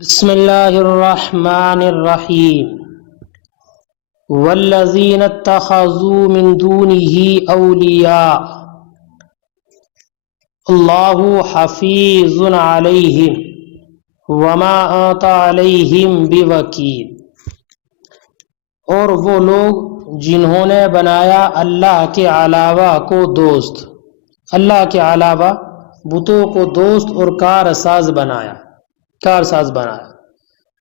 بسم اللہ الرحمن الرحیم والذین اتخذوا من دونه اولیاء اللہ حفیظ علیہم وما انت علیہم بوکیل۔ اور وہ لوگ جنہوں نے بنایا اللہ کے علاوہ کو دوست، اللہ کے علاوہ بتوں کو دوست اور کارساز بنایا،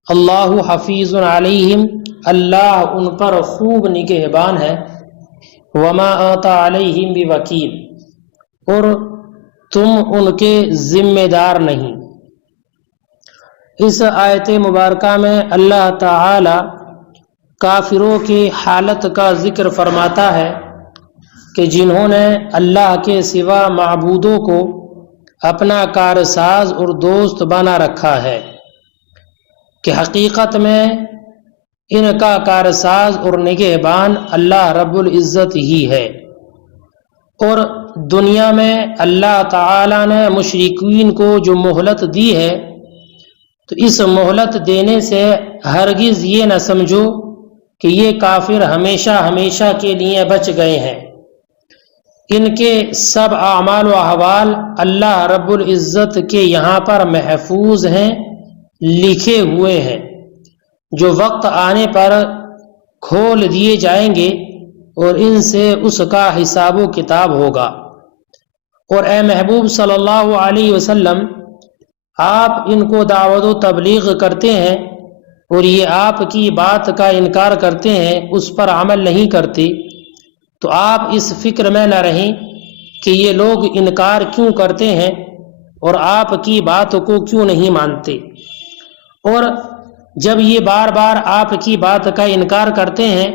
اللہ حفیظ علیہم، اللہ ان پر خوب نگہبان ہے، وما انت علیہم بوکیل، اور تم ان کے ذمہ دار نہیں۔ اس آیت مبارکہ میں اللہ تعالی کافروں کی حالت کا ذکر فرماتا ہے کہ جنہوں نے اللہ کے سوا معبودوں کو اپنا کارساز اور دوست بنا رکھا ہے، کہ حقیقت میں ان کا کارساز اور نگہبان اللہ رب العزت ہی ہے۔ اور دنیا میں اللہ تعالی نے مشرکین کو جو مہلت دی ہے، تو اس مہلت دینے سے ہرگز یہ نہ سمجھو کہ یہ کافر ہمیشہ ہمیشہ کے لیے بچ گئے ہیں۔ ان کے سب اعمال و احوال اللہ رب العزت کے یہاں پر محفوظ ہیں، لکھے ہوئے ہیں، جو وقت آنے پر کھول دیے جائیں گے اور ان سے اس کا حساب و کتاب ہوگا۔ اور اے محبوب صلی اللہ علیہ وسلم، آپ ان کو دعوت و تبلیغ کرتے ہیں اور یہ آپ کی بات کا انکار کرتے ہیں، اس پر عمل نہیں کرتے، تو آپ اس فکر میں نہ رہیں کہ یہ لوگ انکار کیوں کرتے ہیں اور آپ کی بات کو کیوں نہیں مانتے۔ اور جب یہ بار بار آپ کی بات کا انکار کرتے ہیں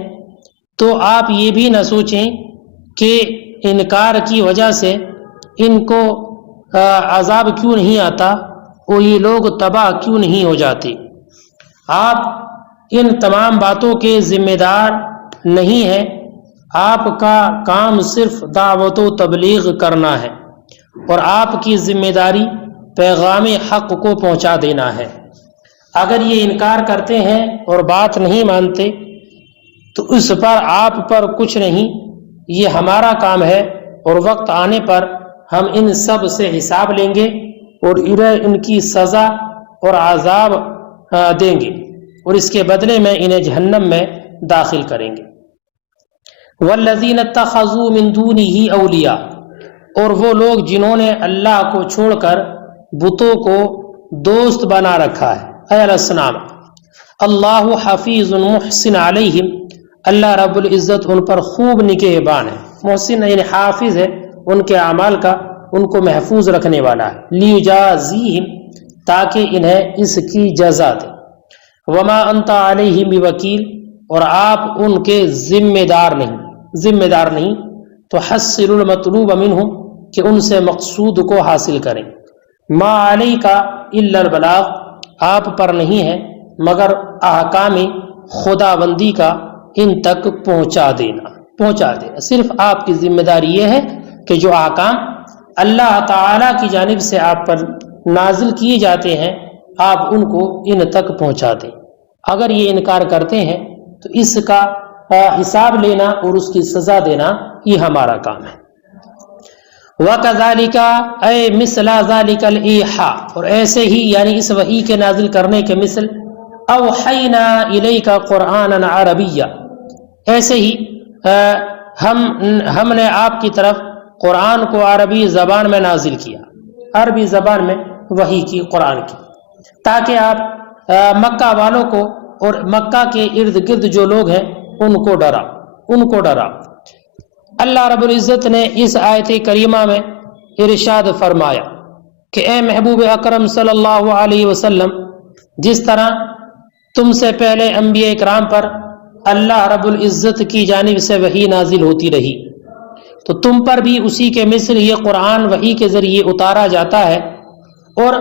تو آپ یہ بھی نہ سوچیں کہ انکار کی وجہ سے ان کو عذاب کیوں نہیں آتا اور یہ لوگ تباہ کیوں نہیں ہو جاتے۔ آپ ان تمام باتوں کے ذمہ دار نہیں ہیں، آپ کا کام صرف دعوت و تبلیغ کرنا ہے، اور آپ کی ذمہ داری پیغام حق کو پہنچا دینا ہے۔ اگر یہ انکار کرتے ہیں اور بات نہیں مانتے تو اس پر آپ پر کچھ نہیں، یہ ہمارا کام ہے، اور وقت آنے پر ہم ان سب سے حساب لیں گے اور انہیں ان کی سزا اور عذاب دیں گے، اور اس کے بدلے میں انہیں جہنم میں داخل کریں گے۔ والذین اتخذوا من دونہ اولیاء، اور وہ لوگ جنہوں نے اللہ کو چھوڑ کر بتوں کو دوست بنا رکھا ہے، اے الاسنام، اللہ حفیظ محسن علیہم، اللہ رب العزت ان پر خوب نگہبان ہے۔ محسن یعنی حافظ ہے ان کے اعمال کا، ان کو محفوظ رکھنے والا ہے، لیجازیہم، تاکہ انہیں اس کی جزا دے۔ وما انت علیہم بوکیل، اور آپ ان کے ذمہ دار نہیں، تو حصل المطلوب منہم، کہ ان سے مقصود کو حاصل کریں۔ ما علیک الا البلاغ، آپ پر نہیں ہے مگر احکام خداوندی کا ان تک پہنچا دینا۔ صرف آپ کی ذمہ داری یہ ہے کہ جو احکام اللہ تعالی کی جانب سے آپ پر نازل کیے جاتے ہیں، آپ ان کو ان تک پہنچا دیں۔ اگر یہ انکار کرتے ہیں تو اس کا حساب لینا اور اس کی سزا دینا یہ ہمارا کام ہے۔ وَكَذَلِكَ اے مثل ذَلِكَ الْإِيحَاء، اور ایسے ہی یعنی اس وحی کے نازل کرنے کے مثل، اوحینا الیک قرآنا عربیا، ایسے ہی ہم نے آپ کی طرف قرآن کو عربی زبان میں نازل کیا، عربی زبان میں وحی کی قرآن کی، تاکہ آپ مکہ والوں کو اور مکہ کے ارد گرد جو لوگ ہیں ان کو ڈرا۔ اللہ رب العزت نے اس آیت کریمہ میں ارشاد فرمایا کہ اے محبوب اکرم صلی اللہ علیہ وسلم، جس طرح تم سے پہلے انبیاء اکرام پر اللہ رب العزت کی جانب سے وحی نازل ہوتی رہی، تو تم پر بھی اسی کے مثل یہ قرآن وحی کے ذریعے اتارا جاتا ہے، اور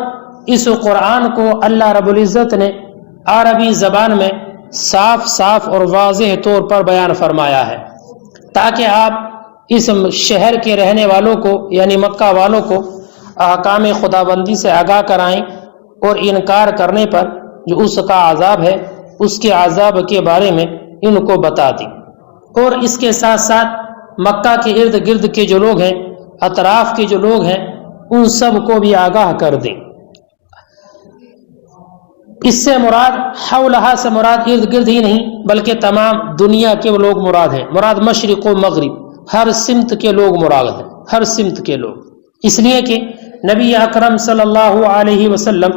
اس قرآن کو اللہ رب العزت نے عربی زبان میں صاف اور واضح طور پر بیان فرمایا ہے، تاکہ آپ اس شہر کے رہنے والوں کو یعنی مکہ والوں کو احکام خداوندی سے آگاہ کرائیں، اور انکار کرنے پر جو اس کا عذاب ہے اس کے عذاب کے بارے میں ان کو بتا دی، اور اس کے ساتھ ساتھ مکہ کے ارد گرد کے جو لوگ ہیں، اطراف کے جو لوگ ہیں، ان سب کو بھی آگاہ کر دیں۔ اس سے مراد حولہا سے مراد ارد گرد ہی نہیں بلکہ تمام دنیا کے وہ لوگ مراد ہیں، مراد مشرق و مغرب، ہر سمت کے لوگ مراد ہیں، ہر سمت کے لوگ، اس لیے کہ نبی اکرم صلی اللہ علیہ وسلم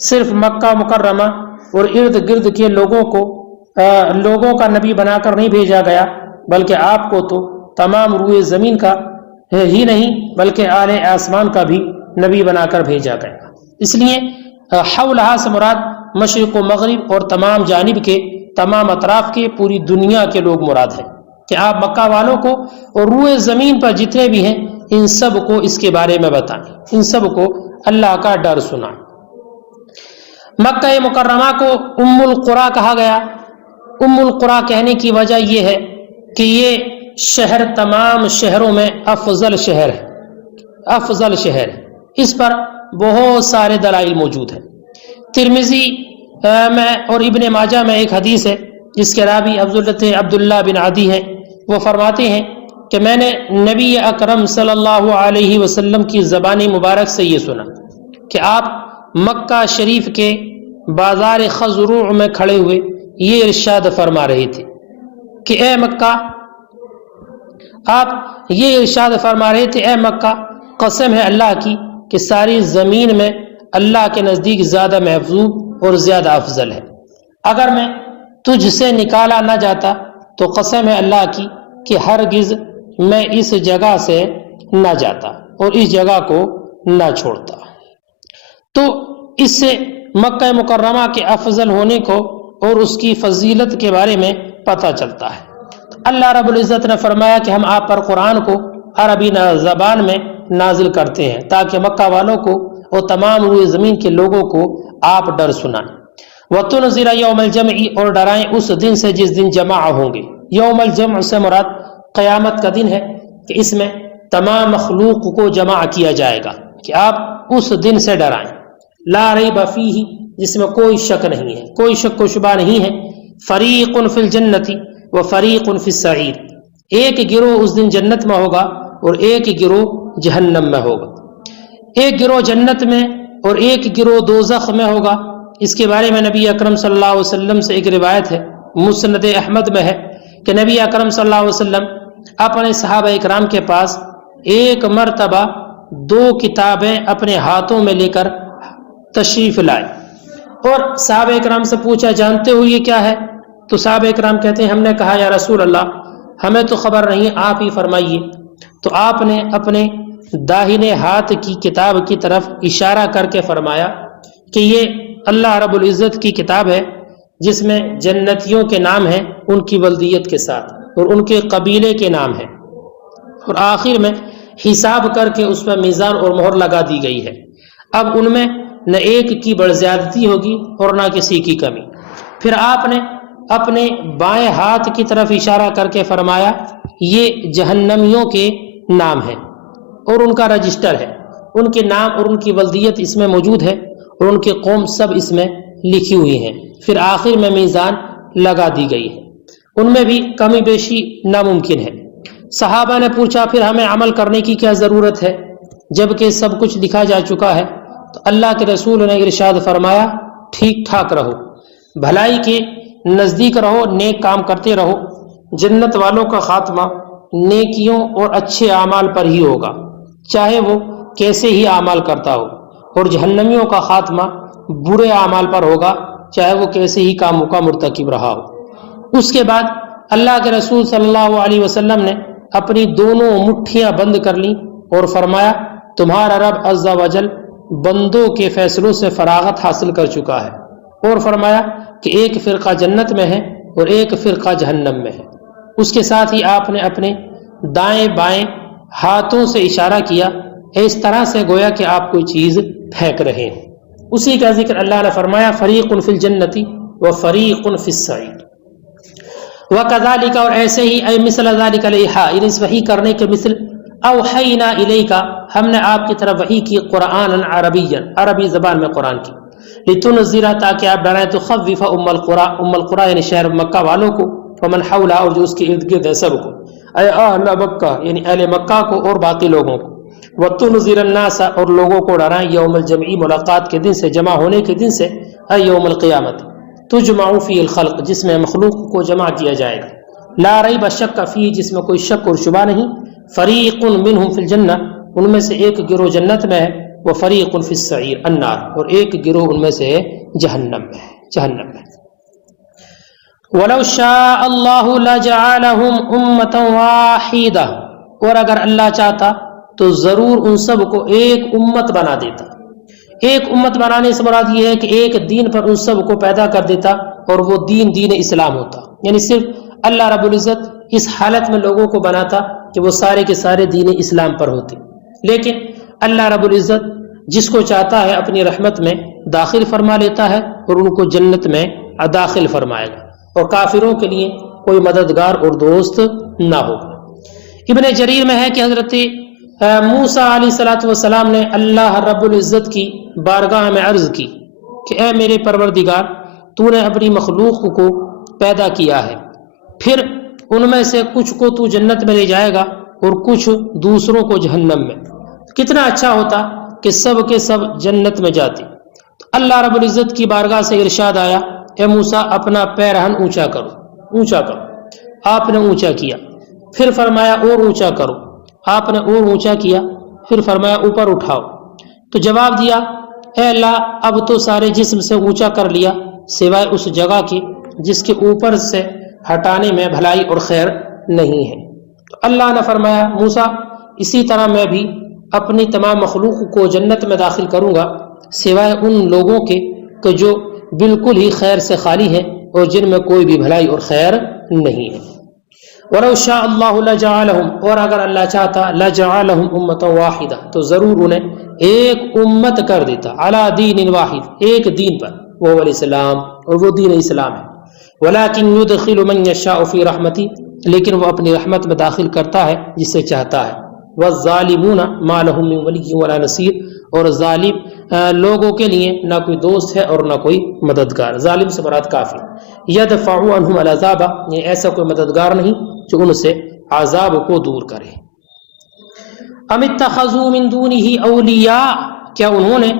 صرف مکہ مکرمہ اور ارد گرد کے لوگوں کا نبی بنا کر نہیں بھیجا گیا، بلکہ آپ کو تو تمام روئے زمین کا ہی نہیں بلکہ اعلی آسمان کا بھی نبی بنا کر بھیجا گیا۔ اس لیے حولہا سے مراد مشرق و مغرب اور تمام جانب کے، تمام اطراف کے، پوری دنیا کے لوگ مراد ہیں، کہ آپ مکہ والوں کو اور روئے زمین پر جتنے بھی ہیں ان سب کو اس کے بارے میں بتائیں، ان سب کو اللہ کا ڈر سنائیں۔ مکہ مکرمہ کو ام القریٰ کہا گیا۔ ام القریٰ کہنے کی وجہ یہ ہے کہ یہ شہر تمام شہروں میں افضل شہر ہے، افضل شہر ہے۔ اس پر بہت سارے دلائل موجود ہیں۔ ترمذی میں اور ابن ماجہ میں ایک حدیث ہے جس کے راوی حضرت عبداللہ بن عدی ہیں، وہ فرماتے ہیں کہ میں نے نبی اکرم صلی اللہ علیہ وسلم کی زبان مبارک سے یہ سنا کہ آپ مکہ شریف کے بازار خزروع میں کھڑے ہوئے یہ ارشاد فرما رہے تھے کہ اے مکہ، آپ یہ ارشاد فرما رہے تھے اے مکہ، قسم ہے اللہ کی کہ ساری زمین میں اللہ کے نزدیک زیادہ محفوظ اور زیادہ افضل ہے۔ اگر میں تجھ سے نکالا نہ جاتا تو قسم ہے اللہ کی کہ ہرگز میں اس جگہ سے نہ جاتا اور اس جگہ کو نہ چھوڑتا۔ تو اس سے مکہ مکرمہ کے افضل ہونے کو اور اس کی فضیلت کے بارے میں پتہ چلتا ہے۔ اللہ رب العزت نے فرمایا کہ ہم آپ پر قرآن کو عربی زبان میں نازل کرتے ہیں تاکہ مکہ والوں کو اور تمام روئے زمین کے لوگوں کو آپ ڈر سنائیں۔ وَتُنذِرَ يَوْمَ الْجَمْعِ اور ڈرائیں اس دن سے جس دن جمع ہوں گے۔ یوم الجمع سے مراد قیامت کا دن ہے کہ اس میں تمام مخلوق کو جمع کیا جائے گا، کہ آپ اس دن سے ڈرائیں۔ لا ریب فیہ، جس میں کوئی شک نہیں ہے، کوئی شک و شبہ نہیں ہے۔ فریق فی الجنت و فریق فی السعیر، ایک گروہ اس دن جنت میں ہوگا اور ایک گروہ جہنم میں ہوگا، ایک گروہ جنت میں اور ایک گروہ دوزخ میں ہوگا۔ اس کے بارے میں نبی اکرم صلی اللہ علیہ وسلم سے ایک روایت ہے، مسند احمد میں ہے کہ نبی اکرم صلی اللہ علیہ وسلم اپنے صحابہ اکرام کے پاس ایک مرتبہ 2 کتابیں اپنے ہاتھوں میں لے کر تشریف لائے، اور صحابہ اکرام سے پوچھا جانتے ہو یہ کیا ہے؟ تو صحابہ اکرام کہتے ہیں ہم نے کہا یا رسول اللہ ہمیں تو خبر نہیں، آپ ہی فرمائیے۔ تو آپ نے اپنے داہنے ہاتھ کی کتاب کی طرف اشارہ کر کے فرمایا کہ یہ اللہ رب العزت کی کتاب ہے جس میں جنتیوں کے نام ہیں ان کی بلدیت کے ساتھ اور ان کے قبیلے کے نام ہیں، اور آخر میں حساب کر کے اس پر میزان اور مہر لگا دی گئی ہے۔ اب ان میں نہ ایک کی بڑھ زیادتی ہوگی اور نہ کسی کی کمی۔ پھر آپ نے اپنے بائیں ہاتھ کی طرف اشارہ کر کے فرمایا یہ جہنمیوں کے نام ہیں اور ان کا رجسٹر ہے، ان کے نام اور ان کی بلدیت اس میں موجود ہے اور ان کے قوم سب اس میں لکھی ہوئی ہیں۔ پھر آخر میں میزان لگا دی گئی ہے، ان میں بھی کمی بیشی ناممکن ہے۔ صحابہ نے پوچھا پھر ہمیں عمل کرنے کی کیا ضرورت ہے جبکہ سب کچھ لکھا جا چکا ہے؟ تو اللہ کے رسول نے ارشاد فرمایا ٹھیک ٹھاک رہو، بھلائی کے نزدیک رہو، نیک کام کرتے رہو، جنت والوں کا خاتمہ نیکیوں اور اچھے اعمال پر ہی ہوگا چاہے وہ کیسے ہی اعمال کرتا ہو، اور جہنمیوں کا خاتمہ برے اعمال پر ہوگا چاہے وہ کیسے ہی کاموں کا مرتکب رہا ہو۔ اس کے بعد اللہ کے رسول صلی اللہ علیہ وسلم نے اپنی دونوں مٹھیاں بند کر لیں اور فرمایا تمہارا رب عز و جل بندوں کے فیصلوں سے فراغت حاصل کر چکا ہے، اور فرمایا کہ ایک فرقہ جنت میں ہے اور ایک فرقہ جہنم میں ہے۔ اس کے ساتھ ہی آپ نے اپنے دائیں بائیں ہاتھوں سے اشارہ کیا اس طرح سے گویا کہ آپ کوئی چیز پھینک رہے ہیں۔ اسی کا ذکر اللہ نے فرمایا فریق فی الجنت و فریق فی السعیر۔ وَكَذَلِكَ اور ایسے ہی اے مثل ذَلِكَ الْإِيحَاء یعنی اس وحی کرنے کے مثل اوحینا الیک ہم نے آپ کی طرف وحی کی قرآن عربی عربی زبان میں قرآن کی لتنذر تاکہ آپ ڈرائیں، تو خفف ام القرى یعنی شہر مکہ والوں کو، ومن حولها اور جو اس کے ارد گرد ہے سب کو، اے اہل مکہ یعنی اہل مکہ کو اور باقی لوگوں کو، وتنذر الناس اور لوگوں کو ڈرائیں یوم الجمع ملاقات کے دن سے، جمع ہونے کے دن سے، اے یوم القیامت تجمع فی الخلق جس میں مخلوق کو جمع کیا جائے گا، لا ریب شک فی جس میں کوئی شک اور شبہ نہیں، فریق منہم فی الجنہ ان میں سے ایک گروہ جنت میں ہے، وفریق فی السعیر النار اور ایک گروہ ان میں سے جہنم میں۔ وَلَوْ شَاءَ اللَّهُ لَجَعَلَهُمْ أُمَّةً وَاحِدَةً اور اگر اللہ چاہتا تو ضرور ان سب کو ایک امت بنا دیتا۔ ایک امت بنانے سے مراد یہ ہے کہ ایک دین پر ان سب کو پیدا کر دیتا اور وہ دین اسلام ہوتا، یعنی صرف اللہ رب العزت اس حالت میں لوگوں کو بناتا کہ وہ سارے کے سارے دین اسلام پر ہوتے، لیکن اللہ رب العزت جس کو چاہتا ہے اپنی رحمت میں داخل فرما لیتا ہے اور ان کو جنت میں داخل فرمائے گا، اور کافروں کے لیے کوئی مددگار اور دوست نہ ہوگا۔ ابن جریر میں ہے کہ حضرت موسیٰ علیہ السلام نے اللہ رب العزت کی بارگاہ میں عرض کی کہ اے میرے پروردگار، تو نے اپنی مخلوق کو پیدا کیا ہے، پھر ان میں سے کچھ کو تو جنت میں لے جائے گا اور کچھ دوسروں کو جہنم میں، کتنا اچھا ہوتا کہ سب کے سب جنت میں جاتے۔ اللہ رب العزت کی بارگاہ سے ارشاد آیا، اے موسیٰ اپنا پیرہن اونچا کرو۔ آپ نے اونچا کیا، پھر فرمایا اور اونچا کرو، آپ نے اور اونچا کیا، پھر فرمایا اوپر اٹھاؤ۔ تو جواب دیا، اے اللہ اب تو سارے جسم سے اونچا کر لیا سوائے اس جگہ کی جس کے اوپر سے ہٹانے میں بھلائی اور خیر نہیں ہے۔ تو اللہ نے فرمایا، موسیٰ اسی طرح میں بھی اپنی تمام مخلوق کو جنت میں داخل کروں گا سوائے ان لوگوں کے کہ جو بالکل ہی خیر سے خالی ہیں اور جن میں کوئی بھی بھلائی اور خیر نہیں ہے۔ وَلَوْ شَاءَ اللَّهُ لَجَعَلَهُمْ اور اگر اللہ چاہتا لَجَعَلَهُمْ أُمَّةً وَاحِدَةً تو ضرور انہیں ایک امت کر دیتا، عَلَى دِينٍ واحد ایک دین پر، وہ الاسلام اور وہ دین اسلام ہے۔ وَلَكِنْ يُدْخِلُ مَنْ يَشَاءُ فِي رَحْمَتِهِ لیکن وہ اپنی رحمت میں داخل کرتا ہے جسے چاہتا ہے۔ وَالظَّالِمُونَ مَا لَهُم مِّن وَلِيٍّ وَلَا نَصِيرٍ اور ظالم لوگوں کے لیے نہ کوئی دوست ہے اور نہ کوئی مددگار، ظالم سے مراد کافر۔ يَدْفَعُ عَنْهُمْ الْعَذَابَ یہ ایسا کوئی مددگار نہیں جو ان سے عذاب کو دور کرے۔ ام اتخذوا من دونه اولیاء کیا انہوں نے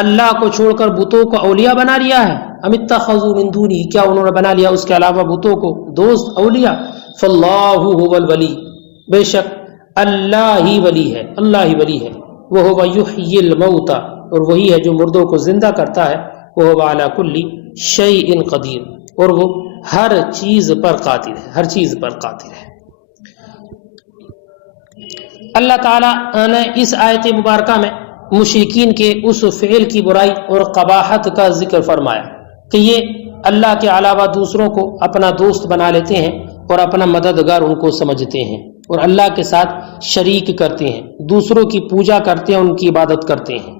اللہ کو چھوڑ کر بتوں کو اولیاء بنا لیا ہے؟ ام اتخذوا من دونه کیا انہوں نے بنا لیا اس کے علاوہ بتوں کو دوست اولیاء؟ فاللہ هو الولی بے شک اللہ ہی ولی ہے، اللہ ہی ولی ہے۔ وہو یحیی الموتى اور وہی ہے جو مردوں کو زندہ کرتا ہے، وہو علی کل شیء قدیر اور وہ ہر چیز پر قادر ہے، ہر چیز پر قادر ہے۔ اللہ تعالیٰ نے اس آیت مبارکہ میں مشرکین کے اس فعل کی برائی اور قباحت کا ذکر فرمایا کہ یہ اللہ کے علاوہ دوسروں کو اپنا دوست بنا لیتے ہیں اور اپنا مددگار ان کو سمجھتے ہیں اور اللہ کے ساتھ شریک کرتے ہیں، دوسروں کی پوجا کرتے ہیں، ان کی عبادت کرتے ہیں۔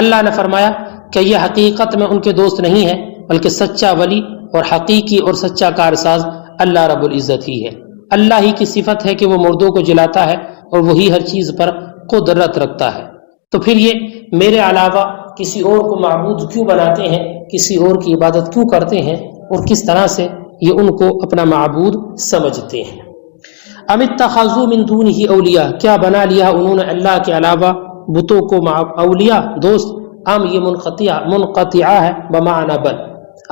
اللہ نے فرمایا کہ یہ حقیقت میں ان کے دوست نہیں ہے بلکہ سچا ولی اور حقیقی اور سچا کارساز اللہ رب العزت ہی ہے۔ اللہ ہی کی صفت ہے کہ وہ مردوں کو جلاتا ہے اور وہی ہر چیز پر قدرت رکھتا ہے، تو پھر یہ میرے علاوہ کسی اور کو معبود کیوں بناتے ہیں، کسی اور کی عبادت کیوں کرتے ہیں اور کس طرح سے یہ ان کو اپنا معبود سمجھتے ہیں۔ ام اتخذوا من دونه اولیاء کیا بنا لیا انہوں نے اللہ کے علاوہ بتوں کو اولیاء دوست؟ ام یہ منقطعہ ہے بمعنی بل،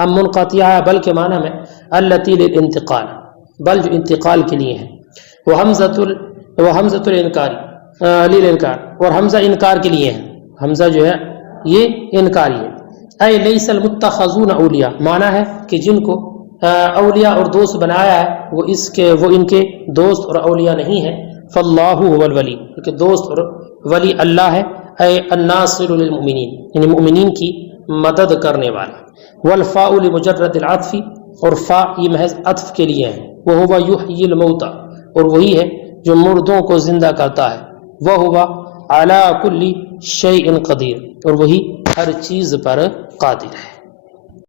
ام منقطعہ ہے بل کے معنی میں التی للانتقال، بل جو انتقال کے لیے ہے، وحمزۃ الانکاری للانکار اور حمزہ انکار کے لیے ہے، حمزہ جو ہے یہ انکاری ہے۔ اے لیس المتخذون اولیاء معنی ہے کہ جن کو اولیاء اور دوست بنایا ہے وہ ان کے دوست اور اولیاء نہیں ہیں۔ فاللہ هو الولی کہ دوست اور ولی اللہ ہے، اے الناصر للمؤمنین یعنی مؤمنین کی مدد کرنے والا۔ والفاء لمجرد العطف اور فا یہ محض عطف کے لیے ہے۔ وہو یحیی الموتى اور وہی ہے جو مردوں کو زندہ کرتا ہے۔ وہو علی کل شیء قدیر اور وہی ہر چیز پر قادر ہے۔